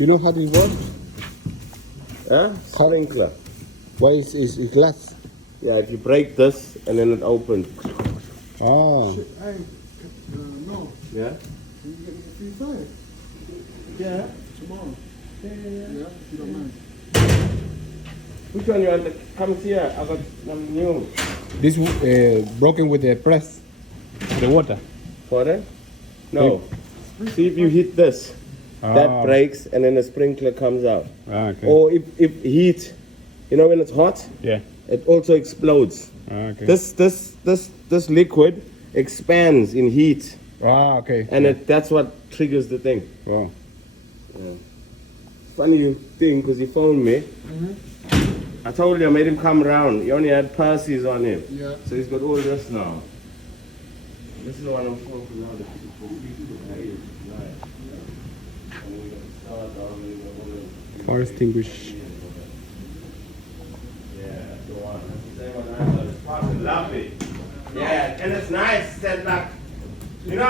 You know how this works? Huh? Sprinkler. Why is glass? Yeah, if you break this and then it opens. Oh. Hey, no. Yeah? Can you get me a free fire? Yeah. Tomorrow. Yeah. Yeah, if you don't mind. Which one you want? Come here. I got some new. This broken with the press, the water. For it? No. See if you hit this. That Oh. breaks and then the sprinkler comes out. Ah, okay. Or if heat, you know when it's hot, Yeah. it also explodes. Ah, okay. This liquid expands in heat, Ah, okay. and that's what triggers the thing. Wow. Funny thing, because he phoned me. Mm-hmm. I told you I made him come around. He only had Percy's on him. Yeah. So he's got all this now. This is the one I'm talking about. Fire extinguish. Yeah, the one. That's the same one I got. It's fucking lovely. Yeah, and it's nice. That like, you know.